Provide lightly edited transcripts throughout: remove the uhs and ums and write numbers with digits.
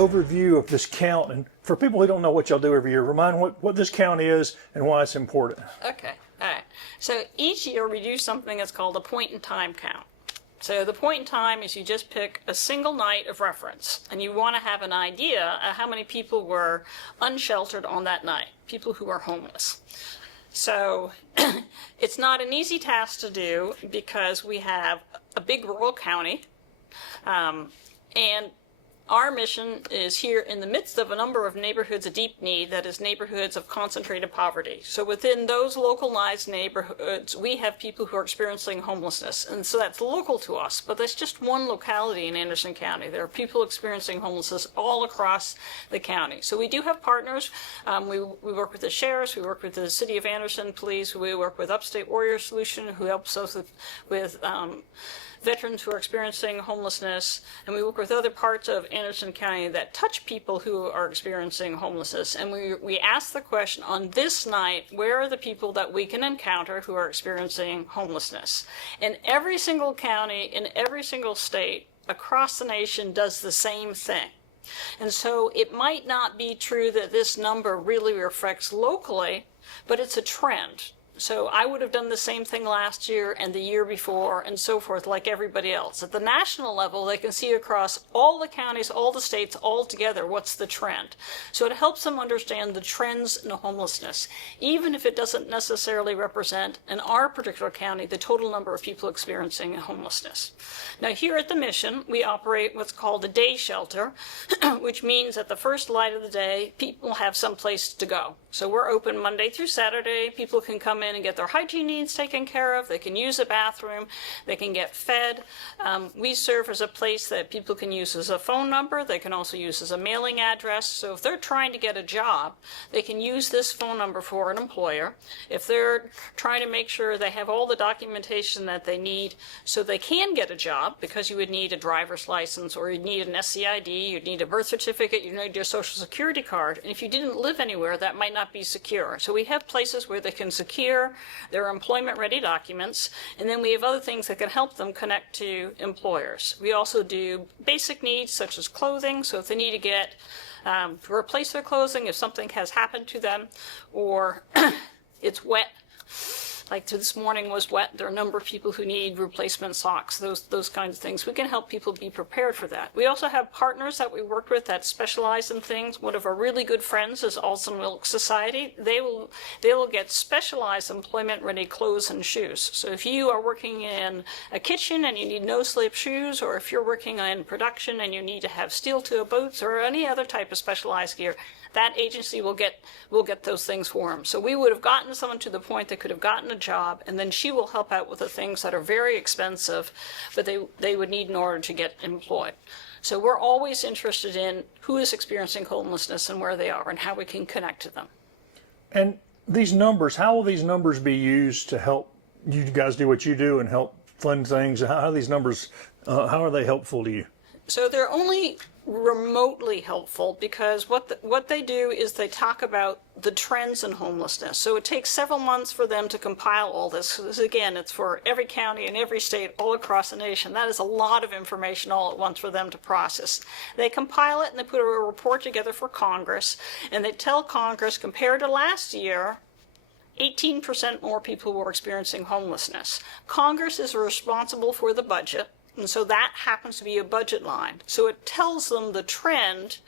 overview of this count? And for people who don't know what y'all do every year, remind what this count is and why it's important. Okay, all right. So each year we do something that's called a point in time count. So the point in time is you just pick a single night of reference, and you want to have an idea of how many people were unsheltered on that night, people who are homeless. So it's not an easy task to do because we have a big rural county, and our mission is here in the midst of a number of neighborhoods of deep need, that is neighborhoods of concentrated poverty. So within those localized neighborhoods, we have people who are experiencing homelessness. And so that's local to us, but that's just one locality in Anderson County. There are people experiencing homelessness all across the county. So we do have partners. We work with the sheriffs, we work with the City of Anderson Police, we work with Upstate Warrior Solution, who helps us with veterans who are experiencing homelessness, and we work with other parts of Anderson County that touch people who are experiencing homelessness. And we ask the question, on this night, where are the people that we can encounter who are experiencing homelessness? And every single county in every single state across the nation does the same thing. And so it might not be true that this number really reflects locally, but it's a trend. So I would have done the same thing last year and the year before and so forth, like everybody else. At the national level, they can see across all the counties, all the states, all together, what's the trend. So it helps them understand the trends in homelessness, even if it doesn't necessarily represent, in our particular county, the total number of people experiencing homelessness. Now here at the Mission, we operate what's called a day shelter, which means at the first light of the day, people have some place to go. So we're open Monday through Saturday. People can come in and get their hygiene needs taken care of. They can use a bathroom. They can get fed. We serve as a place that people can use as a phone number. They can also use as a mailing address. So if they're trying to get a job, they can use this phone number for an employer. If they're trying to make sure they have all the documentation that they need so they can get a job, because you would need a driver's license, or you'd need an SCID, you'd need a birth certificate, you'd need your social security card. And if you didn't live anywhere, that might not be secure. So we have places where they can secure their employment-ready documents, and then we have other things that can help them connect to employers. We also do basic needs such as clothing, so if they need to get to replace their clothing if something has happened to them, or it's wet, like this morning was wet, there are a number of people who need replacement socks, those kinds of things. We can help people be prepared for that. We also have partners that we work with that specialize in things. One of our really good friends is Alton Wilkes Society. They will get specialized employment-ready clothes and shoes. So if you are working in a kitchen and you need no-slip shoes, or if you're working in production and you need to have steel-toe boots or any other type of specialized gear, that agency will get those things for them. So we would have gotten someone to the point they could have gotten a job, and then she will help out with the things that are very expensive, but they would need in order to get employed. So we're always interested in who is experiencing homelessness and where they are and how we can connect to them. And these numbers, how will these numbers be used to help you guys do what you do and help fund things? How are these numbers, how are they helpful to you? So they're only remotely helpful because what they do is they talk about the trends in homelessness. So it takes several months for them to compile all this. So this, again, it's for every county and every state all across the nation. That is a lot of information all at once for them to process. They compile it and they put a report together for Congress, and they tell Congress, compared to last year, 18% more people were experiencing homelessness. Congress is responsible for the budget, and so that happens to be a budget line. So it tells them the trend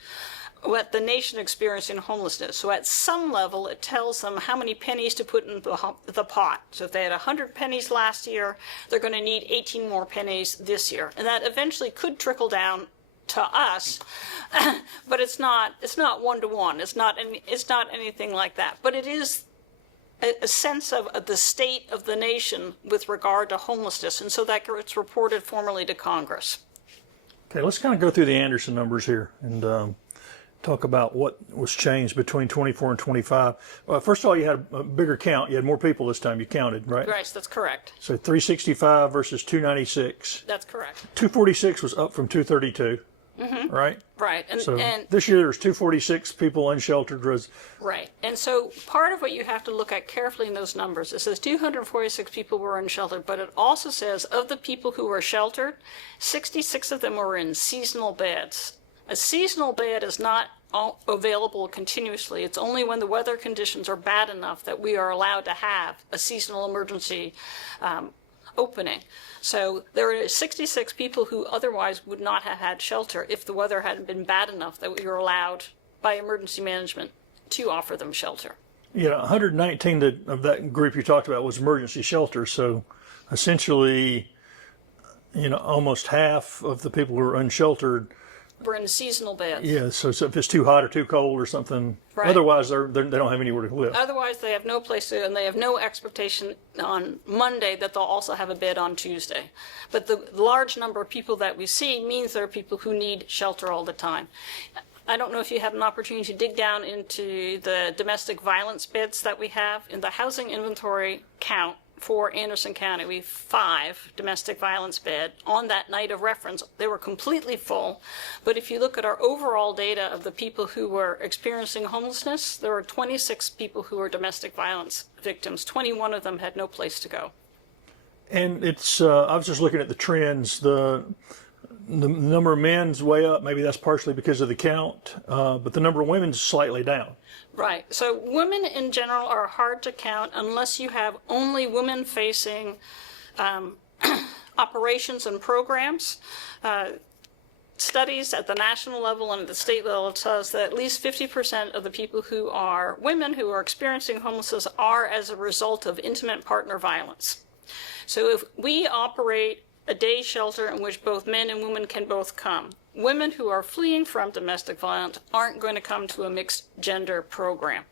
what the nation experiencing homelessness. So at some level, it tells them how many pennies to put in the pot. So if they had 100 pennies last year, they're going to need 18 more pennies this year. And that eventually could trickle down to us, but it's not one-to-one. It's not anything like that. But it is a sense of the state of the nation with regard to homelessness, and so that gets reported formally to Congress. Okay, let's kind of go through the Anderson numbers here and talk about what was changed between 24 and 25. First of all, you had a bigger count. You had more people this time. You counted, right? Right, that's correct. So 365 versus 296. That's correct. 246 was up from 232. Mm-hmm. Right? Right. And this year there's 246 people unsheltered. Right. And so part of what you have to look at carefully in those numbers, it says 246 people were unsheltered, but it also says of the people who were sheltered, 66 of them were in seasonal beds. A seasonal bed is not available continuously. It's only when the weather conditions are bad enough that we are allowed to have a seasonal emergency opening. So there are 66 people who otherwise would not have had shelter if the weather hadn't been bad enough that we were allowed by emergency management to offer them shelter. Yeah, 119 of that group you talked about was emergency shelter. So essentially, almost half of the people who are unsheltered. We're in seasonal beds. Yeah, so if it's too hot or too cold or something, right. Otherwise they don't have anywhere to live. Otherwise they have no place to, and they have no expectation on Monday that they'll also have a bed on Tuesday. But the large number of people that we see means there are people who need shelter all the time. I don't know if you had an opportunity to dig down into the domestic violence beds that we have. In the housing inventory count for Anderson County, we have 5 domestic violence beds. On that night of reference, they were completely full. But if you look at our overall data of the people who were experiencing homelessness, there were 26 people who were domestic violence victims. 21 of them had no place to go. And it's, I was just looking at the trends. The number of men's way up. Maybe that's partially because of the count, but the number of women's slightly down. Right. So women in general are hard to count unless you have only women-facing operations and programs. Studies at the national level and at the state level tell us that at least 50% of the people who are women who are experiencing homelessness are as a result of intimate partner violence. So if we operate a day shelter in which both men and women can both come, women who are fleeing from domestic violence aren't going to come to a mixed gender program.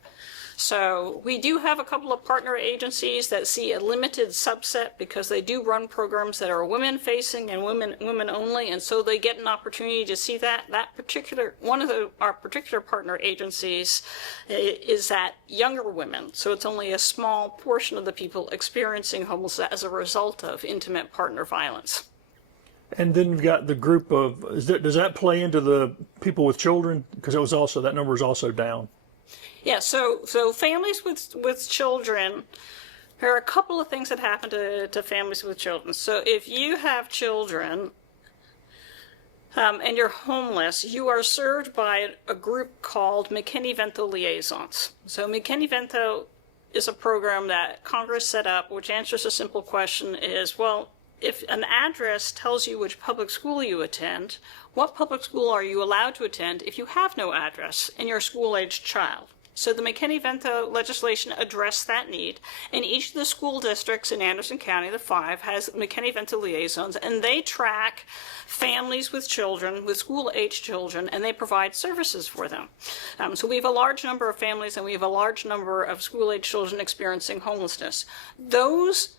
So we do have a couple of partner agencies that see a limited subset because they do run programs that are women facing and women only, and so they get an opportunity to see that. One of our particular partner agencies is that younger women, so it's only a small portion of the people experiencing homelessness as a result of intimate partner violence. And then we've got the group of, does that play into the people with children? Because that number is also down. Yeah, so families with children, there are a couple of things that happen to families with children. So if you have children and you're homeless, you are served by a group called McKinney-Vento Liaisons. So McKinney-Vento is a program that Congress set up, which answers a simple question is, well, if an address tells you which public school you attend, what public school are you allowed to attend if you have no address and you're a school-aged child? So the McKinney-Vento legislation addressed that need, and each of the school districts in Anderson County, the 5, has McKinney-Vento liaisons, and they track families with children, with school-aged children, and they provide services for them. So we have a large number of families, and we have a large number of school-aged children experiencing homelessness. Those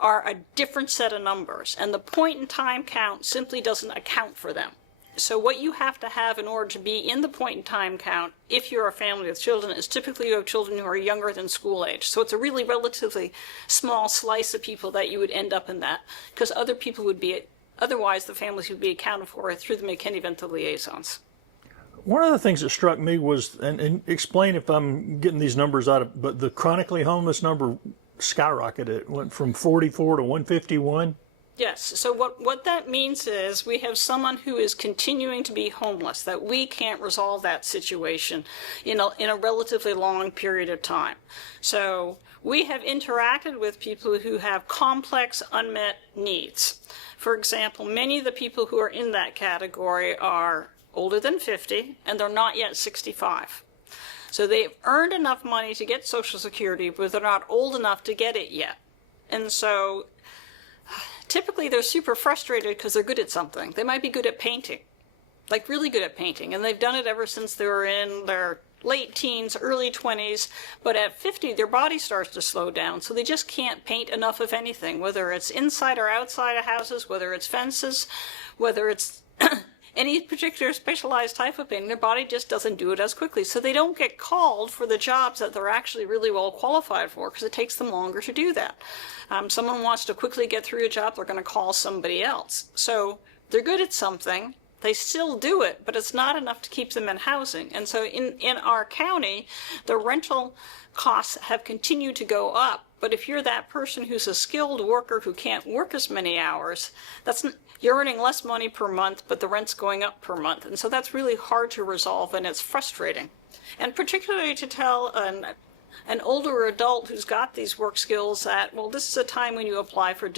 are a different set of numbers, and the point-in-time count simply doesn't account for them. So what you have to have in order to be in the point-in-time count, if you're a family with children, is typically you have children who are younger than school age. So it's a really relatively small slice of people that you would end up in that, because otherwise the families would be accounted for through the McKinney-Vento liaisons. One of the things that struck me was, and explain if I'm getting these numbers out of, but the chronically homeless number skyrocketed. It went from 44 to 151. Yes, so what that means is we have someone who is continuing to be homeless, that we can't resolve that situation in a relatively long period of time. So we have interacted with people who have complex unmet needs. For example, many of the people who are in that category are older than 50 and they're not yet 65. So they've earned enough money to get Social Security, but they're not old enough to get it yet. And so typically they're super frustrated because they're good at something. They might be good at painting, like really good at painting, and they've done it ever since they were in their late teens, early 20s, but at 50 their body starts to slow down, so they just can't paint enough of anything, whether it's inside or outside of houses, whether it's fences, whether it's any particular specialized type of painting. Their body just doesn't do it as quickly, so they don't get called for the jobs that they're actually really well qualified for because it takes them longer to do that. Someone wants to quickly get through a job, they're going to call somebody else. So they're good at something, they still do it, but it's not enough to keep them in housing. And so in our county, the rental costs have continued to go up But if you're that person who's a skilled worker who can't work as many hours, you're earning less money per month, but the rent's going up per month. And so that's really hard to resolve, and it's frustrating. And particularly to tell an older adult who's got these work skills that, well, this is a time when you apply for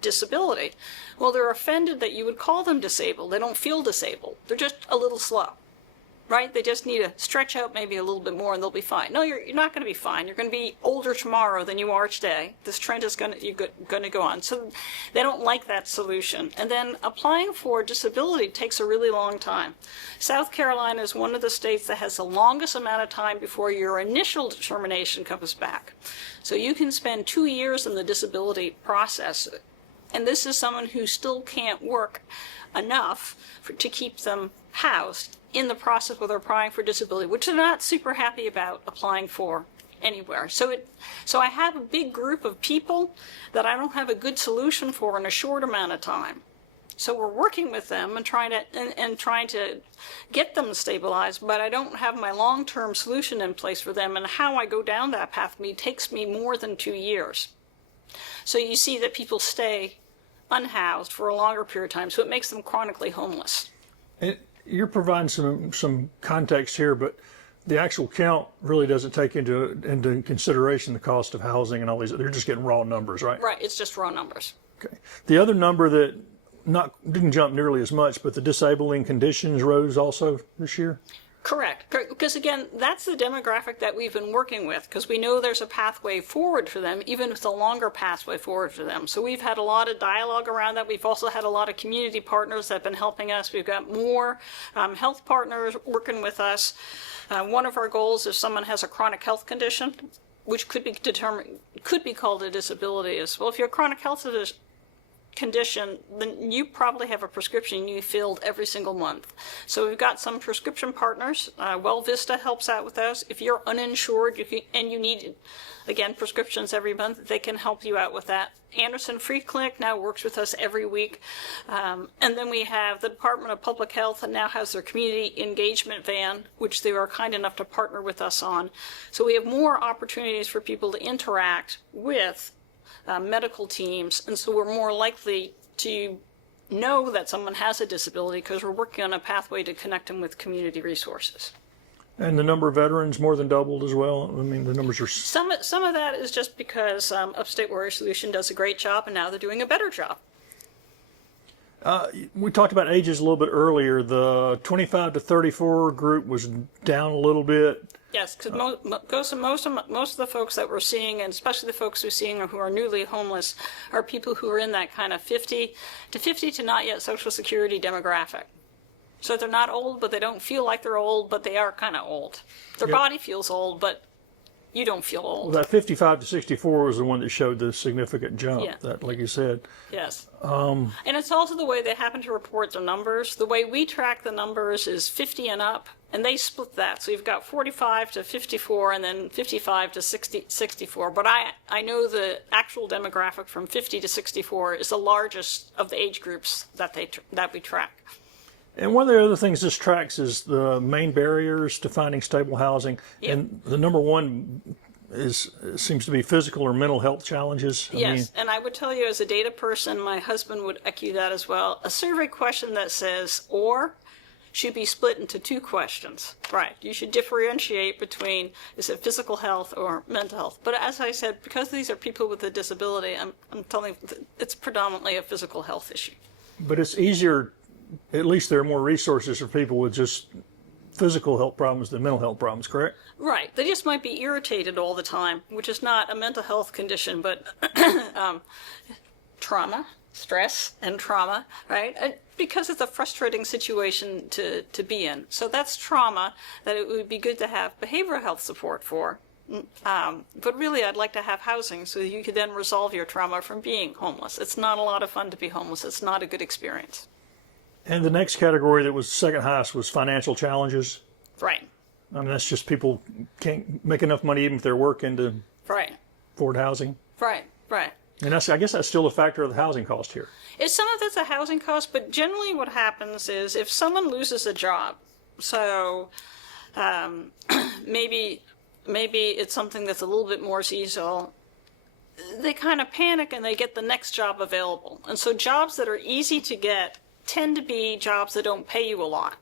disability. Well, they're offended that you would call them disabled. They don't feel disabled. They're just a little slow, right? They just need to stretch out maybe a little bit more and they'll be fine. No, you're not going to be fine. You're going to be older tomorrow than you are today. This trend is going to go on. So they don't like that solution. And then applying for disability takes a really long time. South Carolina is one of the states that has the longest amount of time before your initial determination comes back. So you can spend 2 years in the disability process. And this is someone who still can't work enough to keep them housed in the process where they're applying for disability, which they're not super happy about applying for anywhere. So I have a big group of people that I don't have a good solution for in a short amount of time. So we're working with them and trying to get them stabilized, but I don't have my long-term solution in place for them, and how I go down that path takes me more than 2 years. So you see that people stay unhoused for a longer period of time, so it makes them chronically homeless. And you're providing some context here, but the actual count really doesn't take into consideration the cost of housing and all these. They're just getting raw numbers, right? Right, it's just raw numbers. Okay. The other number that didn't jump nearly as much, but the disabling conditions rose also this year? Correct. Because again, that's the demographic that we've been working with, because we know there's a pathway forward for them, even with a longer pathway forward for them. So we've had a lot of dialogue around that. We've also had a lot of community partners that have been helping us. We've got more health partners working with us. One of our goals, if someone has a chronic health condition, which could be called a disability, is, well, if you have a chronic health condition, then you probably have a prescription you filled every single month. So we've got some prescription partners. Well Vista helps out with those. If you're uninsured and you need, again, prescriptions every month, they can help you out with that. Anderson Free Clinic now works with us every week. And then we have the Department of Public Health, and now has their community engagement van, which they were kind enough to partner with us on. So we have more opportunities for people to interact with medical teams, and so we're more likely to know that someone has a disability because we're working on a pathway to connect them with community resources. And the number of veterans more than doubled as well. I mean, the numbers are... Some of that is just because Upstate Warrior Solution does a great job, and now they're doing a better job. We talked about ages a little bit earlier. The 25 to 34 group was down a little bit. Yes, because most of the folks that we're seeing, and especially the folks we're seeing who are newly homeless, are people who are in that kind of 50 to not yet Social Security demographic. So they're not old, but they don't feel like they're old, but they are kind of old. Their body feels old, but you don't feel old. Well, that 55 to 64 was the one that showed the significant jump, that, like you said. Yes. And it's also the way they happen to report the numbers. The way we track the numbers is 50 and up, and they split that. So you've got 45 to 54 and then 55 to 64. But I know the actual demographic from 50 to 64 is the largest of the age groups that we track. And one of the other things this tracks is the main barriers to finding stable housing. Yep. And the number one seems to be physical or mental health challenges. Yes, and I would tell you as a data person, my husband would echo that as well. A survey question that says "or" should be split into 2 questions. Right, you should differentiate between, is it physical health or mental health? But as I said, because these are people with a disability, I'm telling you, it's predominantly a physical health issue. But it's easier, at least there are more resources for people with just physical health problems than mental health problems, correct? Right. They just might be irritated all the time, which is not a mental health condition, but trauma, stress, and trauma, right? Because it's a frustrating situation to be in. So that's trauma that it would be good to have behavioral health support for. But really, I'd like to have housing so you could then resolve your trauma from being homeless. It's not a lot of fun to be homeless. It's not a good experience. And the next category that was second highest was financial challenges. Right. I mean, that's just people can't make enough money even if they're working to afford housing. Right. And I guess that's still a factor of the housing cost here. Some of that's a housing cost, but generally what happens is if someone loses a job, so maybe it's something that's a little bit more seasonal, they kind of panic and they get the next job available. And so jobs that are easy to get tend to be jobs that don't pay you a lot.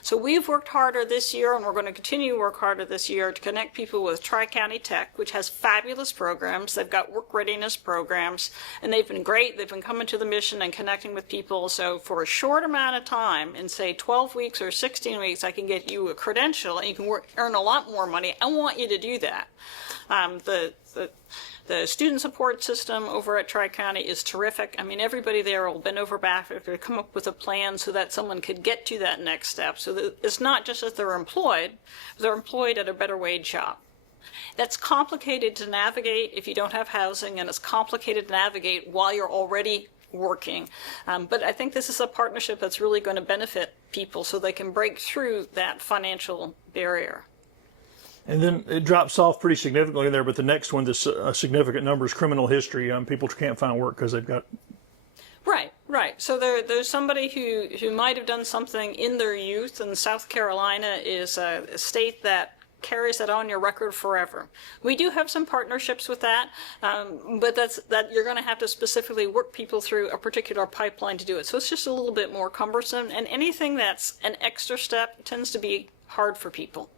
So we've worked harder this year, and we're going to continue to work harder this year to connect people with Tri-County Tech, which has fabulous programs. They've got work readiness programs, and they've been great. They've been coming to the mission and connecting with people. So for a short amount of time, in say 12 weeks or 16 weeks, I can get you a credential, and you can earn a lot more money. I want you to do that. The student support system over at Tri-County is terrific. I mean, everybody there will bend over backward to come up with a plan so that someone could get to that next step. So that it's not just that they're employed at a better wage job. That's complicated to navigate if you don't have housing, and it's complicated to navigate while you're already working. But I think this is a partnership that's really going to benefit people so they can break through that financial barrier. And then it drops off pretty significantly there, but the next one, this significant number is criminal history. People can't find work because they've got... Right. So there's somebody who might have done something in their youth, and South Carolina is a state that carries that on your record forever. We do have some partnerships with that, but that you're going to have to specifically work people through a particular pipeline to do it. So it's just a little bit more cumbersome, and anything that's an extra step tends to be hard for people.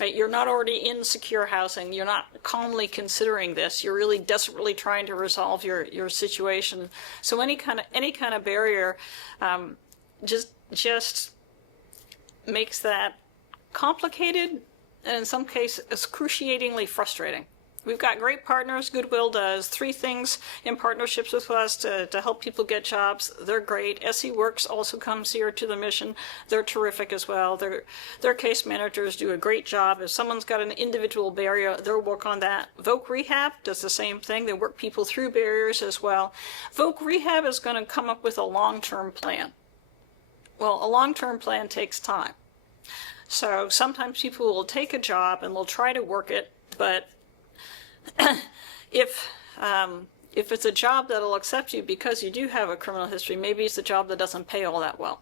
Right? You're not already in secure housing. You're not calmly considering this. You're really desperately trying to resolve your situation. So any kind of barrier just makes that complicated, and in some cases excruciatingly frustrating. We've got great partners. Goodwill does 3 things in partnerships with us to help people get jobs. They're great. SE Works also comes here to the mission. They're terrific as well. Their case managers do a great job. If someone's got an individual barrier, they'll work on that. Voc Rehab does the same thing. They work people through barriers as well. Voc Rehab is going to come up with a long-term plan. Well, a long-term plan takes time. So sometimes people will take a job and they'll try to work it, but if it's a job that'll accept you because you do have a criminal history, maybe it's a job that doesn't pay all that well.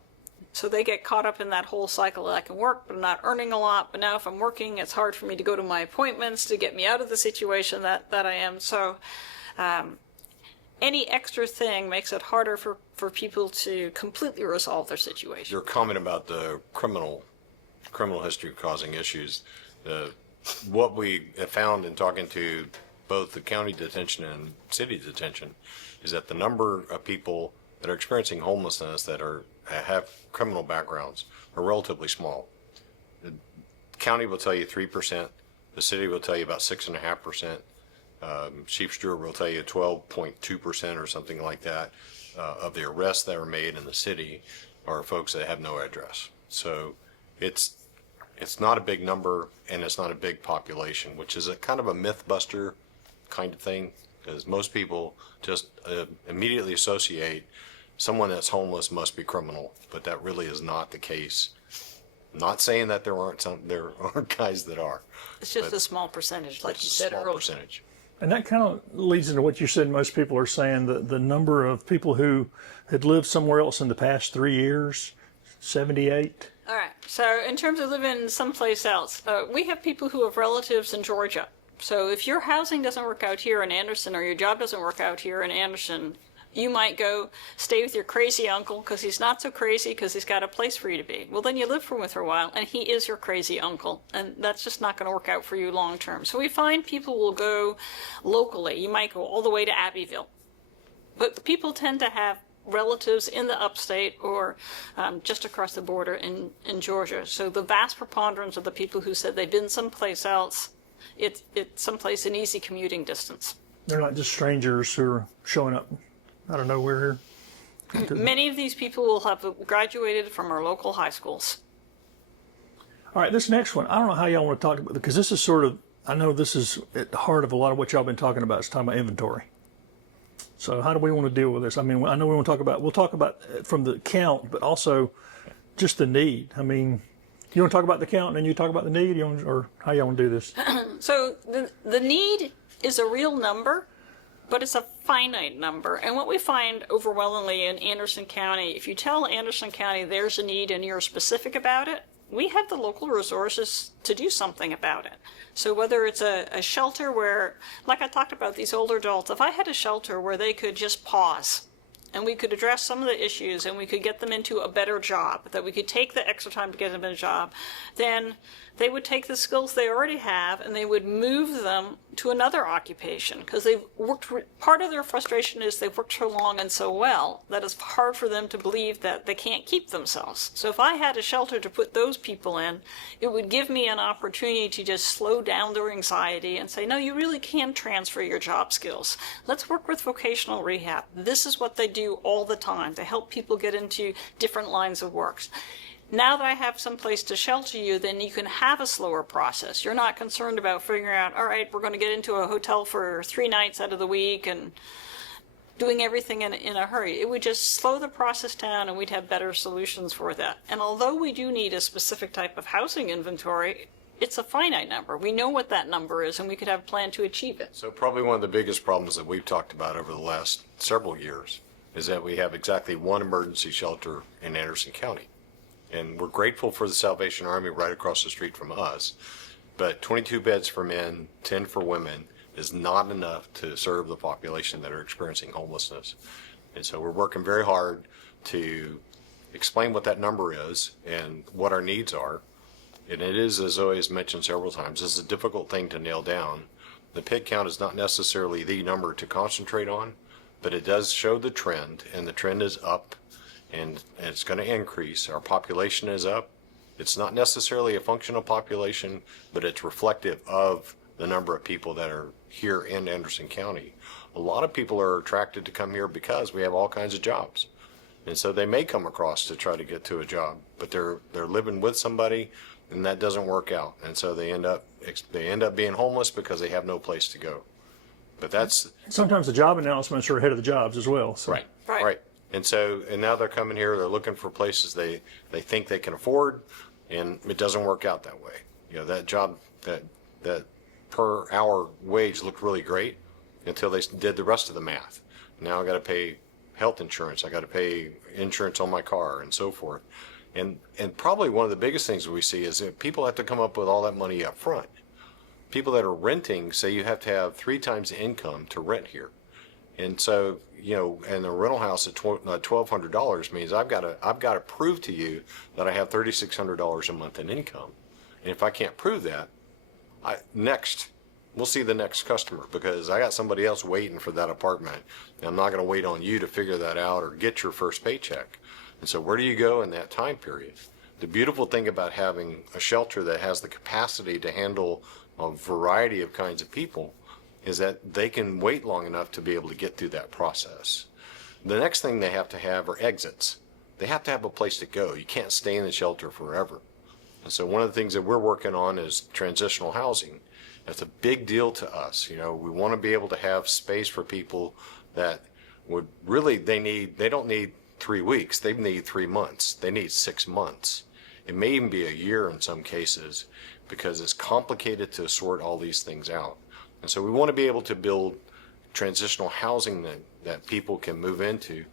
So they get caught up in that whole cycle that I can work, but I'm not earning a lot. But now if I'm working, it's hard for me to go to my appointments to get me out of the situation that I am. So any extra thing makes it harder for people to completely resolve their situation. Your comment about the criminal history causing issues, what we have found in talking to both the county detention and city detention is that the number of people that are experiencing homelessness that have criminal backgrounds are relatively small. The county will tell you 3%. The city will tell you about 6.5%. Chief Stewart will tell you 12.2% or something like that of the arrests that are made in the city are folks that have no address. So it's not a big number, and it's not a big population, which is a kind of a myth buster kind of thing, because most people just immediately associate someone that's homeless must be criminal, but that really is not the case. I'm not saying that there aren't guys that are. It's just a small percentage, like you said earlier. Percentage. And that kind of leads into what you said. Most people are saying the number of people who had lived somewhere else in the past 3 years, 78. All right. So in terms of living someplace else, we have people who have relatives in Georgia. So if your housing doesn't work out here in Anderson, or your job doesn't work out here in Anderson, you might go stay with your crazy uncle because he's not so crazy because he's got a place for you to be. Well, then you live with him for a while, and he is your crazy uncle, and that's just not going to work out for you long term. So we find people will go locally. You might go all the way to Abbeville. But people tend to have relatives in the upstate or just across the border in Georgia. So the vast preponderance of the people who said they've been someplace else, it's someplace in easy commuting distance. They're not just strangers who are showing up out of nowhere here. Many of these people will have graduated from our local high schools. All right, this next one, I don't know how y'all want to talk about it, because this is sort of, I know this is at the heart of a lot of what y'all been talking about. It's talking about inventory. So how do we want to deal with this? I mean, I know we'll talk about from the count, but also just the need. I mean, you want to talk about the count and then you talk about the need, or how y'all want to do this? So the need is a real number, but it's a finite number. And what we find overwhelmingly in Anderson County, if you tell Anderson County there's a need and you're specific about it, we have the local resources to do something about it. So whether it's a shelter where, like I talked about, these older adults, if I had a shelter where they could just pause and we could address some of the issues and we could get them into a better job, that we could take the extra time to get them in a job, then they would take the skills they already have and they would move them to another occupation, because they've worked, part of their frustration is they've worked so long and so well that it's hard for them to believe that they can't keep themselves. So if I had a shelter to put those people in, it would give me an opportunity to just slow down their anxiety and say, no, you really can transfer your job skills. Let's work with vocational rehab. This is what they do all the time to help people get into different lines of work. Now that I have some place to shelter you, then you can have a slower process. You're not concerned about figuring out, all right, we're going to get into a hotel for 3 nights out of the week and doing everything in a hurry. It would just slow the process down and we'd have better solutions for that. And although we do need a specific type of housing inventory, it's a finite number. We know what that number is and we could have a plan to achieve it. So probably one of the biggest problems that we've talked about over the last several years is that we have exactly one emergency shelter in Anderson County. And we're grateful for the Salvation Army right across the street from us. But 22 beds for men, 10 for women is not enough to serve the population that are experiencing homelessness. And so we're working very hard to explain what that number is and what our needs are. And it is, as Zoe has mentioned several times, it's a difficult thing to nail down. The pig count is not necessarily the number to concentrate on, but it does show the trend, and the trend is up. And it's going to increase. Our population is up. It's not necessarily a functional population, but it's reflective of the number of people that are here in Anderson County. A lot of people are attracted to come here because we have all kinds of jobs. And so they may come across to try to get to a job, but they're living with somebody and that doesn't work out. And so they end up being homeless because they have no place to go. But that's Sometimes the job announcements are ahead of the jobs as well. So. Right. And so, and now they're coming here, they're looking for places they think they can afford, and it doesn't work out that way. You know, that job, that per hour wage looked really great until they did the rest of the math. Now I got to pay health insurance, I got to pay insurance on my car and so forth. And probably one of the biggest things we see is that people have to come up with all that money up front. People that are renting say you have to have 3 times the income to rent here. And so, you know, and the rental house at $1,200 means I've got to prove to you that I have $3,600 a month in income. And if I can't prove that, we'll see the next customer, because I got somebody else waiting for that apartment. And I'm not going to wait on you to figure that out or get your first paycheck. And so where do you go in that time period? The beautiful thing about having a shelter that has the capacity to handle a variety of kinds of people is that they can wait long enough to be able to get through that process. The next thing they have to have are exits. They have to have a place to go. You can't stay in the shelter forever. And so one of the things that we're working on is transitional housing. That's a big deal to us. You know, we want to be able to have space for people that would really, they don't need 3 weeks. They need 3 months. They need 6 months. It may even be a year in some cases, because it's complicated to sort all these things out. And so we want to be able to build transitional housing that people can move into.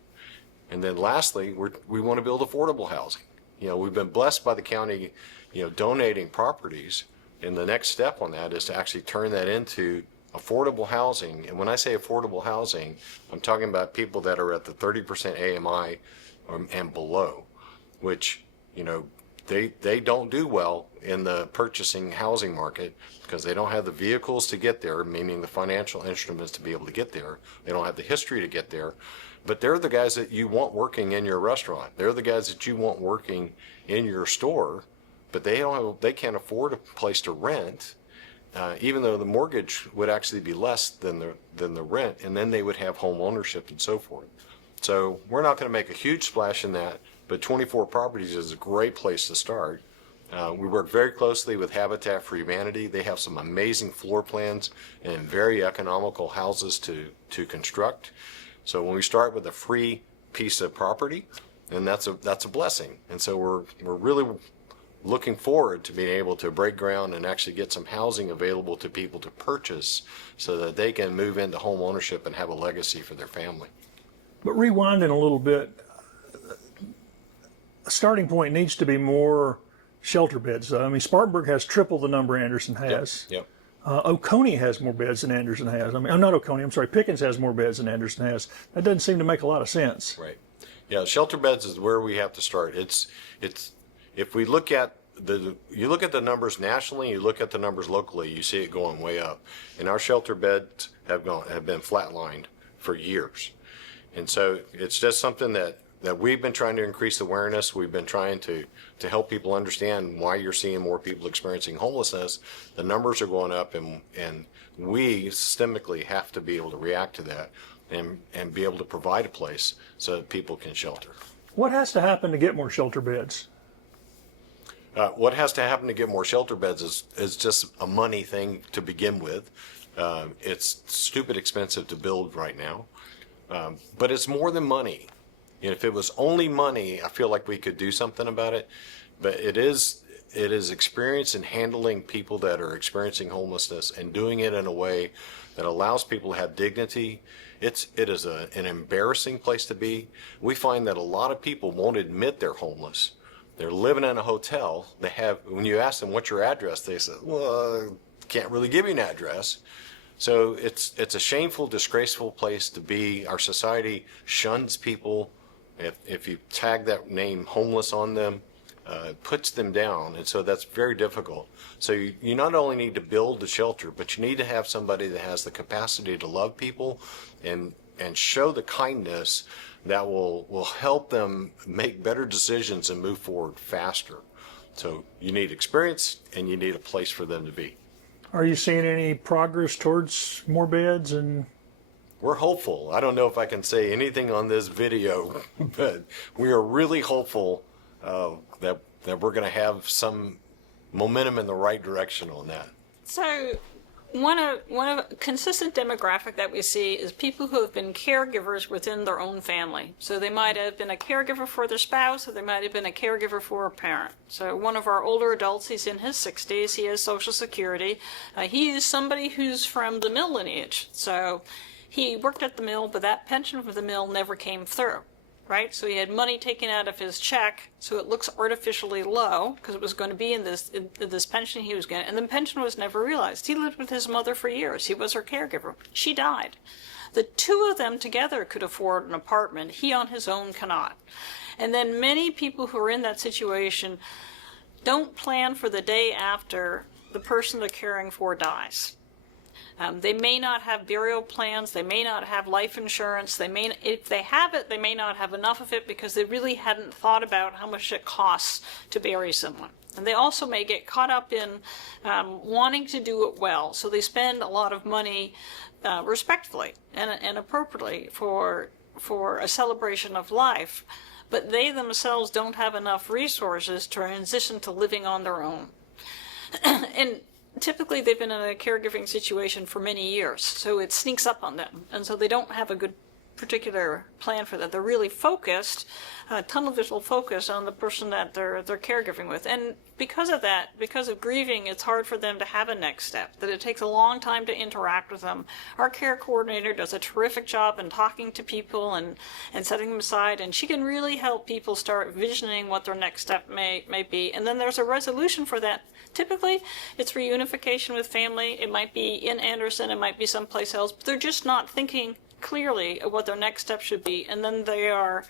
And then lastly, we want to build affordable housing. You know, we've been blessed by the county, you know, donating properties. And the next step on that is to actually turn that into affordable housing. And when I say affordable housing, I'm talking about people that are at the 30% AMI and below, which, you know, they don't do well in the purchasing housing market because they don't have the vehicles to get there, meaning the financial instruments to be able to get there. They don't have the history to get there. But they're the guys that you want working in your restaurant. They're the guys that you want working in your store, but they can't afford a place to rent, even though the mortgage would actually be less than the rent, and then they would have home ownership and so forth. So we're not going to make a huge splash in that, but 24 properties is a great place to start. We work very closely with Habitat for Humanity. They have some amazing floor plans and very economical houses to construct. So when we start with a free piece of property, then that's a blessing. And so we're really looking forward to being able to break ground and actually get some housing available to people to purchase so that they can move into home ownership and have a legacy for their family. But rewinding a little bit, a starting point needs to be more shelter beds. I mean, Spartanburg has triple the number Anderson has. Yep. Oconee has more beds than Anderson has. I mean, I'm not Oconee. I'm sorry. Pickens has more beds than Anderson has. That doesn't seem to make a lot of sense. Right. Yeah, shelter beds is where we have to start. It's if we look at you look at the numbers nationally, you look at the numbers locally, you see it going way up. And our shelter beds have been flatlined for years. And so it's just something that we've been trying to increase awareness. We've been trying to help people understand why you're seeing more people experiencing homelessness. The numbers are going up, and we systemically have to be able to react to that and be able to provide a place so that people can shelter. What has to happen to get more shelter beds? What has to happen to get more shelter beds is just a money thing to begin with. It's stupid expensive to build right now, but it's more than money. And if it was only money, I feel like we could do something about it. But it is experience in handling people that are experiencing homelessness and doing it in a way that allows people to have dignity. It is an embarrassing place to be. We find that a lot of people won't admit they're homeless. They're living in a hotel. When you ask them what's your address, they say, well, can't really give you an address. So it's a shameful, disgraceful place to be. Our society shuns people. If you tag that name homeless on them, it puts them down, and so that's very difficult. So you not only need to build the shelter, but you need to have somebody that has the capacity to love people and show the kindness that will help them make better decisions and move forward faster. So you need experience, and you need a place for them to be. Are you seeing any progress towards more beds? And we're hopeful. I don't know if I can say anything on this video, but we are really hopeful that we're going to have some momentum in the right direction on that. So one of a consistent demographic that we see is people who have been caregivers within their own family. So they might have been a caregiver for their spouse, or they might have been a caregiver for a parent. So one of our older adults, he's in his 60s, he has Social Security. He is somebody who's from the mill lineage. So he worked at the mill, but that pension from the mill never came through, right? So he had money taken out of his check, so it looks artificially low because it was going to be in this pension he was getting, and the pension was never realized. He lived with his mother for years. He was her caregiver. She died. The two of them together could afford an apartment. He on his own cannot. And then many people who are in that situation don't plan for the day after the person they're caring for dies. They may not have burial plans. They may not have life insurance. If they have it, they may not have enough of it because they really hadn't thought about how much it costs to bury someone. And they also may get caught up in wanting to do it well. So they spend a lot of money respectfully and appropriately for a celebration of life. But they themselves don't have enough resources to transition to living on their own. And typically they've been in a caregiving situation for many years, so it sneaks up on them, and so they don't have a good particular plan for that. They're really focused, tunnel vision focus on the person that they're caregiving with, and because of that, because of grieving, it's hard for them to have a next step, that it takes a long time to interact with them. Our care coordinator does a terrific job in talking to people and setting them aside, and she can really help people start visioning what their next step may be, and then there's a resolution for that. Typically, it's reunification with family. It might be in Anderson, it might be someplace else, but they're just not thinking clearly of what their next step should be, and then they are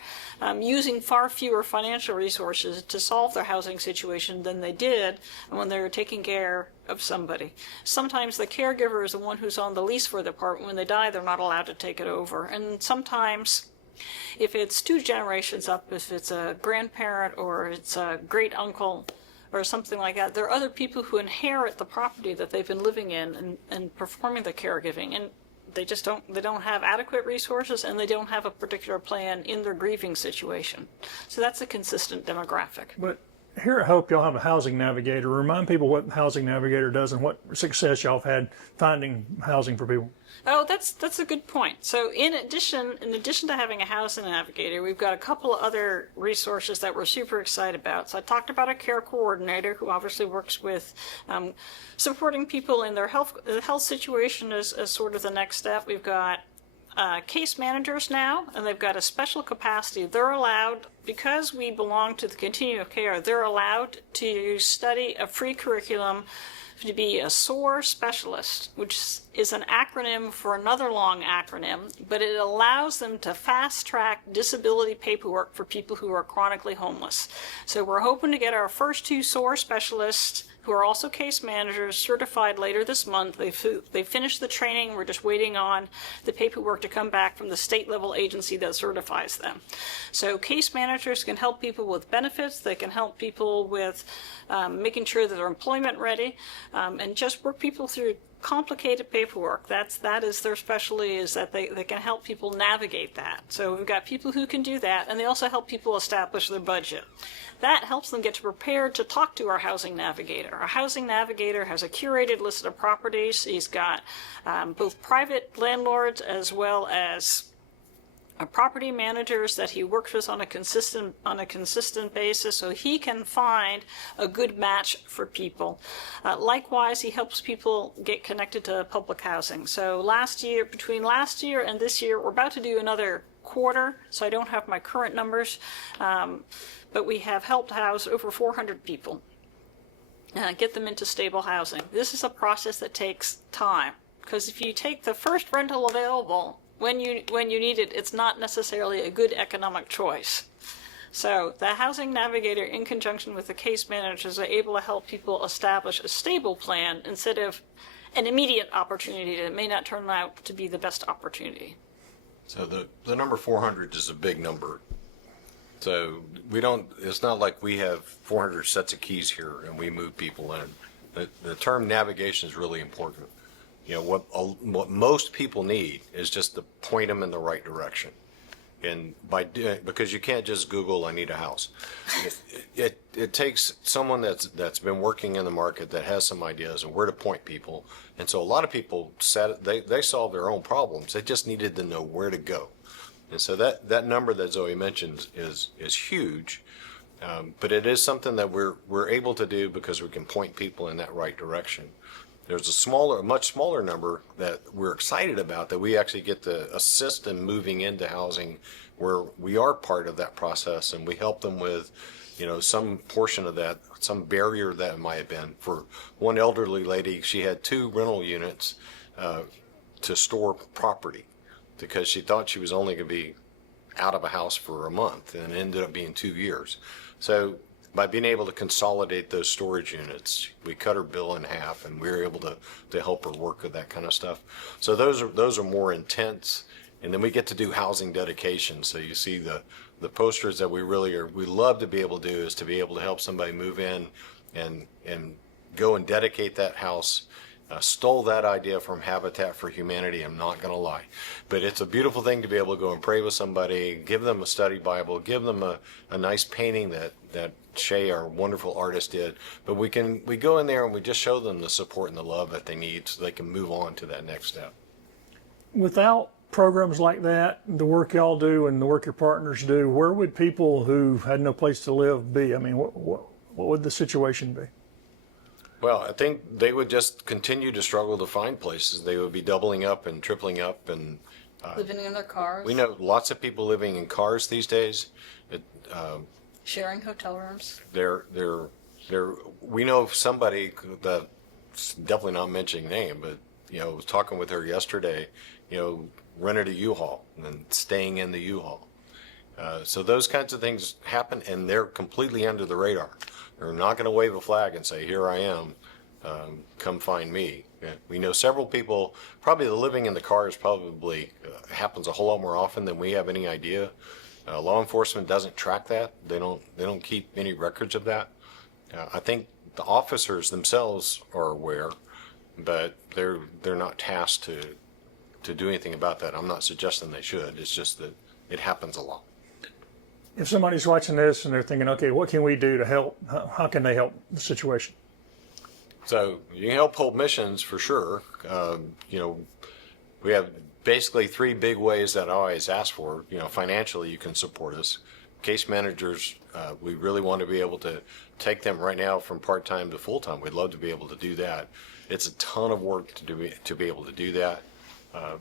using far fewer financial resources to solve their housing situation than they did when they were taking care of somebody. Sometimes the caregiver is the one who's on the lease for the apartment. When they die, they're not allowed to take it over, and sometimes if it's two generations up, if it's a grandparent or it's a great uncle or something like that, there are other people who inherit the property that they've been living in and performing the caregiving, and they don't have adequate resources, and they don't have a particular plan in their grieving situation. So that's a consistent demographic. But here at Hope, y'all have a housing navigator. Remind people what housing navigator does and what success y'all have had finding housing for people. Oh, that's a good point. So in addition to having a housing navigator, we've got a couple of other resources that we're super excited about. So I talked about a care coordinator who obviously works with supporting people in their health situation as sort of the next step. We've got case managers now, and they've got a special capacity. They're allowed, because we belong to the continuum of care, they're allowed to study a free curriculum to be a SOAR specialist, which is an acronym for another long acronym, but it allows them to fast-track disability paperwork for people who are chronically homeless. So we're hoping to get our first 2 SOAR specialists, who are also case managers, certified later this month. They finished the training. We're just waiting on the paperwork to come back from the state-level agency that certifies them. So case managers can help people with benefits. They can help people with making sure that they're employment ready, and just work people through complicated paperwork. That is their specialty, is that they can help people navigate that. So we've got people who can do that, and they also help people establish their budget. That helps them get prepared to talk to our housing navigator. Our housing navigator has a curated list of properties. He's got both private landlords as well as property managers that he works with on a consistent basis, so he can find a good match for people. Likewise, he helps people get connected to public housing. So between last year and this year, we're about to do another quarter, so I don't have my current numbers, but we have helped house over 400 people, get them into stable housing. This is a process that takes time, because if you take the first rental available when you need it, it's not necessarily a good economic choice. So the housing navigator, in conjunction with the case managers, are able to help people establish a stable plan instead of an immediate opportunity that may not turn out to be the best opportunity. So the number 400 is a big number. So it's not like we have 400 sets of keys here and we move people in. The term navigation is really important. You know, what most people need is just to point them in the right direction. And because you can't just Google, I need a house. It takes someone that's been working in the market, that has some ideas of where to point people. And so a lot of people they solve their own problems. They just needed to know where to go. And so that number that Zoe mentioned is huge. But it is something that we're able to do because we can point people in that right direction. There's a much smaller number that we're excited about, that we actually get to assist in moving into housing, where we are part of that process and we help them with, some portion of that, some barrier that might have been. For one elderly lady, she had 2 rental units to store property because she thought she was only going to be out of a house for a month, and it ended up being 2 years. So by being able to consolidate those storage units, we cut her bill in half, and we were able to help her work with that kind of stuff. So those are more intense. And then we get to do housing dedication. So you see the posters that we love to be able to do, is to be able to help somebody move in and go and dedicate that house. Stole that idea from Habitat for Humanity, I'm not going to lie. But it's a beautiful thing to be able to go and pray with somebody, give them a study Bible, give them a nice painting that Shay, our wonderful artist, did. But we go in there and we just show them the support and the love that they need so they can move on to that next step. Without programs like that, the work y'all do and the work your partners do, where would people who had no place to live be? I mean, what would the situation be? Well, I think they would just continue to struggle to find places. They would be doubling up and tripling up, and Living in their cars. we know lots of people living in cars these days. Sharing hotel rooms. We know of somebody that's definitely not mentioning name, but was talking with her yesterday. Rented a U-Haul and staying in the U-Haul. So those kinds of things happen, and they're completely under the radar. They're not going to wave a flag and say, "Here I am, come find me." We know several people. Probably the living in the cars probably happens a whole lot more often than we have any idea. Law enforcement doesn't track that. They don't keep any records of that. I think the officers themselves are aware, but they're not tasked to do anything about that. I'm not suggesting they should. It's just that it happens a lot. If somebody's watching this and they're thinking, okay, what can we do to help? How can they help the situation? So you can help Hope Missions for sure. We have basically 3 big ways that I always ask for. Financially, you can support us. Case managers, we really want to be able to take them right now from part-time to full-time. We'd love to be able to do that. It's a ton of work to be able to do that.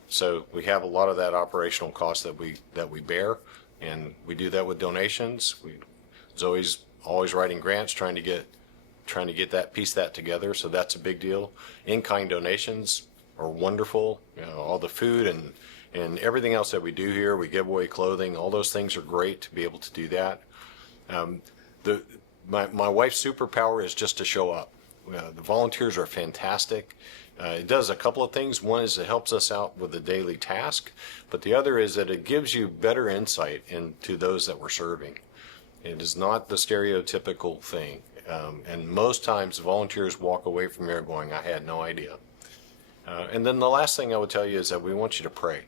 So we have a lot of that operational cost that we bear, and we do that with donations. It's always writing grants, trying to get that piece that together. So that's a big deal. In-kind donations are wonderful. All the food and everything else that we do here, we give away clothing. All those things are great to be able to do that. My wife's superpower is just to show up. The volunteers are fantastic. It does a couple of things. One is it helps us out with the daily task, but the other is that it gives you better insight into those that we're serving. It is not the stereotypical thing. And most times volunteers walk away from here going, I had no idea. And then the last thing I would tell you is that we want you to pray.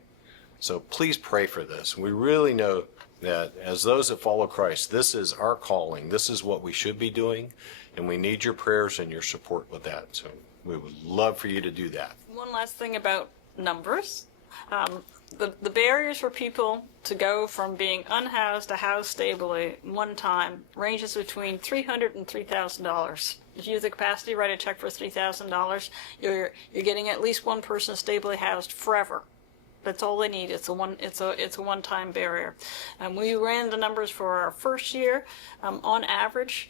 So please pray for this. We really know that as those that follow Christ, this is our calling. This is what we should be doing, and we need your prayers and your support with that. So we would love for you to do that. One last thing about numbers. The barriers for people to go from being unhoused to housed stably one time ranges between $300 and $3,000. If you have the capacity to write a check for $3,000, you're getting at least one person stably housed forever. That's all they need. It's a one-time barrier. We ran the numbers for our first year. On average,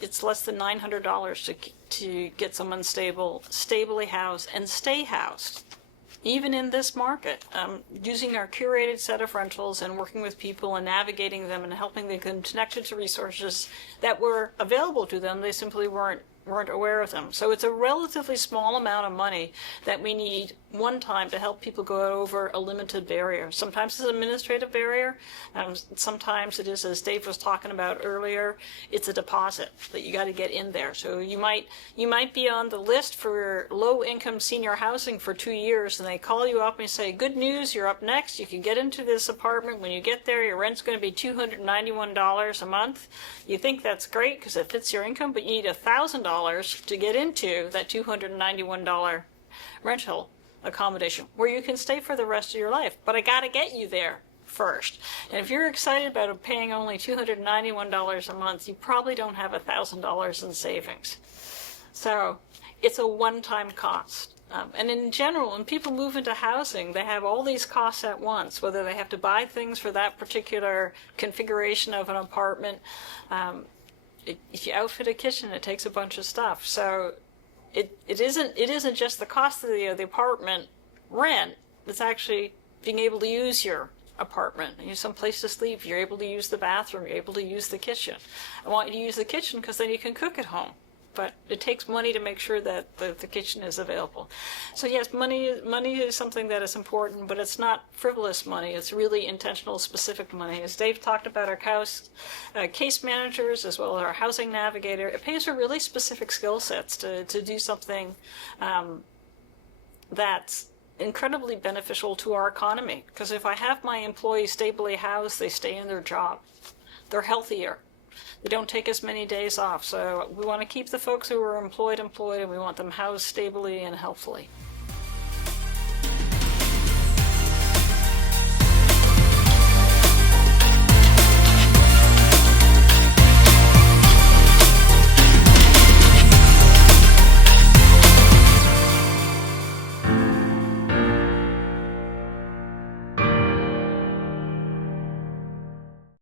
it's less than $900 to get someone stably housed and stay housed. Even in this market, using our curated set of rentals and working with people and navigating them and helping them get connected to resources that were available to them, they simply weren't aware of them. So it's a relatively small amount of money that we need one time to help people go over a limited barrier. Sometimes it's an administrative barrier. Sometimes it is, as Dave was talking about earlier, it's a deposit that you got to get in there. So you might be on the list for low-income senior housing for 2 years, and they call you up and say, good news, you're up next. You can get into this apartment. When you get there, your rent's going to be $291 a month. You think that's great because it fits your income, but you need $1,000 to get into that $291 rental accommodation where you can stay for the rest of your life. But I got to get you there first. And if you're excited about paying only $291 a month, you probably don't have $1,000 in savings. So it's a one-time cost. And in general, when people move into housing, they have all these costs at once, whether they have to buy things for that particular configuration of an apartment. If you outfit a kitchen, it takes a bunch of stuff. So it isn't just the cost of the apartment rent. It's actually being able to use your apartment. You have some place to sleep. You're able to use the bathroom. You're able to use the kitchen. I want you to use the kitchen because then you can cook at home. But it takes money to make sure that the kitchen is available. So yes, money is something that is important, but it's not frivolous money. It's really intentional, specific money. As Dave talked about our case managers as well as our housing navigator, it pays for really specific skill sets to do something that's incredibly beneficial to our economy. Because if I have my employees stably housed, they stay in their job. They're healthier. They don't take as many days off. So we want to keep the folks who are employed, and we want them housed stably and healthfully.